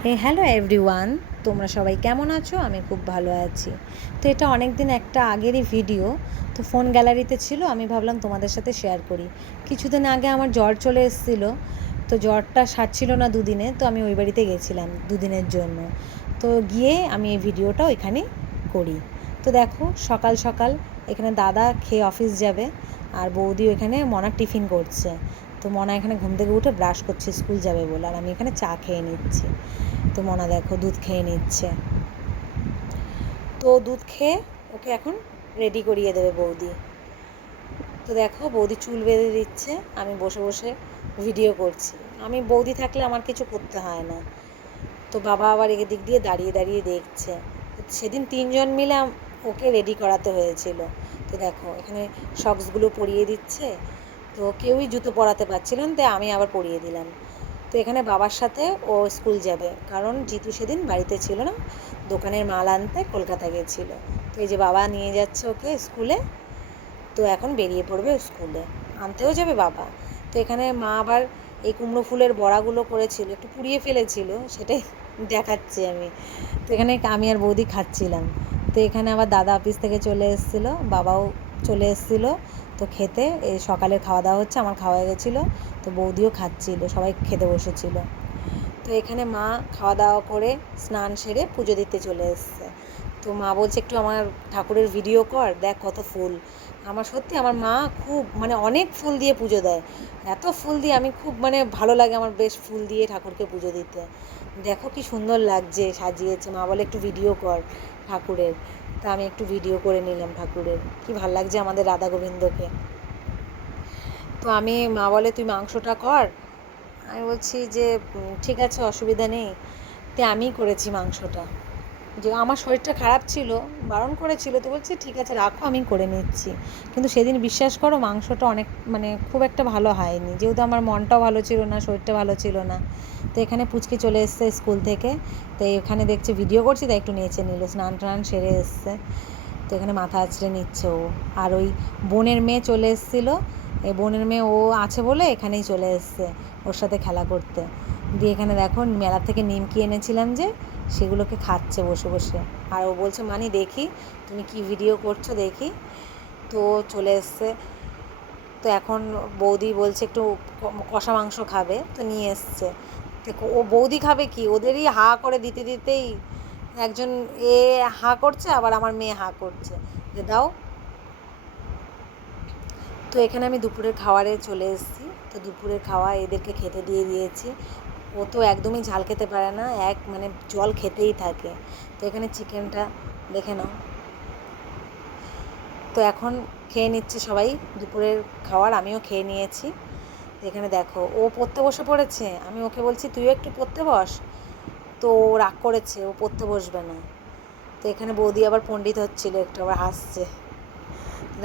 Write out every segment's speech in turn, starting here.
Hello everyone, তোমরা সবাই কেমন আছো? আমি খুব ভালো আছি। তো এটা অনেক দিন একটা আগেরই ভিডিও, তো ফোন গ্যালারিতে ছিল, আমি ভাবলাম তোমাদের সাথে শেয়ার করি। কিছুদিন আগে আমার জ্বর চলে এসেছিলো, তো জ্বরটা সারছিল না দুদিনে, তো আমি ওই বাড়িতে গেছিলাম দুদিনের জন্য। তো গিয়ে আমি এই ভিডিওটাও এখানে করি। তো দেখো, সকাল সকাল এখানে দাদা খেয়ে অফিস যাবে, আর বৌদিও এখানে মনার টিফিন করছে। তো মনা এখানে ঘুম থেকে উঠে ব্রাশ করছে স্কুল যাবে বলে, আর আমি এখানে চা খেয়ে নিচ্ছি। তো মনা দেখো দুধ খেয়ে নিচ্ছে। তো দুধ খেয়ে ওকে এখন রেডি করিয়ে দেবে বৌদি। তো দেখো বৌদি চুল বেঁধে দিচ্ছে, আমি বসে বসে ভিডিও করছি। আমি বৌদি থাকলে আমার কিছু করতে হয় না। তো বাবা আবার এদিক দিয়ে দাঁড়িয়ে দাঁড়িয়ে দেখছে। সেদিন তিনজন মিলে ওকে রেডি করাতে হয়েছিল। তো দেখো এখানে সক্সগুলো পরিয়ে দিচ্ছে, তো কেউই জুতো পরাতে পারছিল না, তাই আমি আবার পরিয়ে দিলাম। তো এখানে বাবার সাথে ও স্কুল যাবে, কারণ জিতু সেদিন বাড়িতে ছিল না, দোকানের মাল আনতে কলকাতা গেছিলো। তো এই যে বাবা নিয়ে যাচ্ছে ওকে স্কুলে। তো এখন বেরিয়ে পড়বে স্কুলে, আনতেও যাবে বাবা। তো এখানে মা আবার এই কুমড়ো ফুলের বড়াগুলো করেছিল, একটু পুড়িয়ে ফেলেছিল, সেটাই দেখাচ্ছি আমি। তো এখানে আমি আর বৌদি খাচ্ছিলাম। তো এখানে আবার দাদা অফিস থেকে চলে এসেছিলো, বাবাও চলে এসেছিলো। তো খেতে এই সকালের খাওয়া দাওয়া হচ্ছে, আমার খাওয়া হয়ে গেছিলো। তো বৌদিও খাচ্ছিল, সবাই খেতে বসেছিল। তো এখানে মা খাওয়া দাওয়া করে স্নান সেরে পুজো দিতে চলে এসছে। তো মা বলছে একটু আমার ঠাকুরের ভিডিও কর, দেখ কত ফুল। আমার সত্যি আমার মা খুব অনেক ফুল দিয়ে পুজো দেয়। এত ফুল দিয়ে আমি খুব ভালো লাগে আমার, বেশ ফুল দিয়ে ঠাকুরকে পুজো দিতে। দেখো কি সুন্দর লাগছে সাজিয়েছে। মা বলে একটু ভিডিও কর ঠাকুরের। তা আমি একটু ভিডিও করে নিলাম ঠাকুরের। কি ভালো লাগছে আমাদের রাধা গোবিন্দকে। তো মা বলে তুই মাংসটা কর। আমি বলছি যে ঠিক আছে, অসুবিধা নেই। তো আমিই করেছি মাংসটা। যে আমার শরীরটা খারাপ ছিল, বারণ করেছিল, তো বলছি ঠিক আছে রাখো, আমি করে নিচ্ছি। কিন্তু সেদিন বিশ্বাস করো মাংসটা অনেক খুব একটা ভালো হয়নি, যেহেতু আমার মনটাও ভালো ছিল না, শরীরটা ভালো ছিল না। তো এখানে পুচকি চলে এসছে স্কুল থেকে। তো এখানে দেখছি ভিডিও করছি, তাই একটু নেচে নিল, স্নান টান সেরে এসছে। তো এখানে মাথা আঁচড়ে নিচ্ছে ও। আর ওই বোনের মেয়ে চলে এসেছিলো, এই বোনের মেয়ে ও আছে বলে এখানেই চলে এসছে ওর সাথে খেলা করতে। দিয়ে এখানে দেখো মেলা থেকে নিমকি এনেছিলাম যে, সেগুলোকে খাচ্ছে বসে বসে। আর ও বলছে মানি দেখি তুমি কি ভিডিও করছো দেখি। তো চলে এসছে। তো এখন বৌদি বলছে একটু কষা মাংস খাবে, তো নিয়ে এসছে। দেখো ও বৌদি খাবে কি, ওদেরই হা করে দিতে দিতেই একজন হা করছে, আবার আমার মেয়ে হা করছে যে দাও। তো এখানে আমি দুপুরের খাবারে চলে এসেছি। তো দুপুরের খাওয়া এদেরকে খেতে দিয়ে দিয়েছি। ও তো একদমই ঝাল খেতে পারে না, জল খেতেই থাকে। তো এখানে চিকেনটা দেখে নাও। তো এখন খেয়ে নিচ্ছে সবাই দুপুরের খাবার, আমিও খেয়ে নিয়েছি। এখানে দেখো ও পড়তে বসে পড়েছে, আমি ওকে বলছি তুইও একটু পড়তে বস। তো ও রাগ করেছে, ও পড়তে বসবে না। তো এখানে বৌদি আবার পণ্ডিত হচ্ছিল, একটু আবার হাসছে।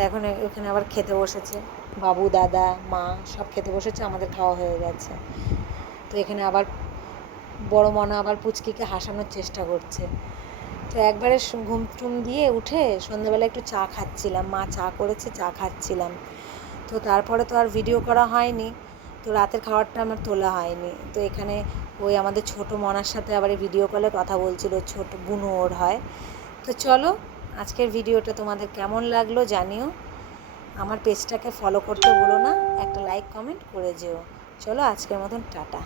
এখন এখানে আবার খেতে বসেছে, বাবু দাদা মা সব খেতে বসেছে, আমাদের খাওয়া হয়ে গেছে। তো এখানে আবার বড় মনা আবার পুচকিকে হাসানোর চেষ্টা করছে। তো একবারে ঘুম টুম দিয়ে উঠে সন্ধ্যাবেলা একটু চা খাচ্ছিলাম, মা চা করেছে, চা খাচ্ছিলাম। তো তারপরে তো আর ভিডিও করা হয়নি, তো রাতের খাবারটা আমার তোলা হয়নি। তো এখানে ওই আমাদের ছোট মনার সাথে আবার ভিডিও কলে কথা বলছিল, ছোট বুনু ওর হয়। তো চলো, আজকের ভিডিওটা তোমাদের কেমন লাগলো জানিও। আমার পেজটাকে ফলো করতে ভুলো না, একটা লাইক কমেন্ট করে যেও। চলো আজকের মতন টাটা।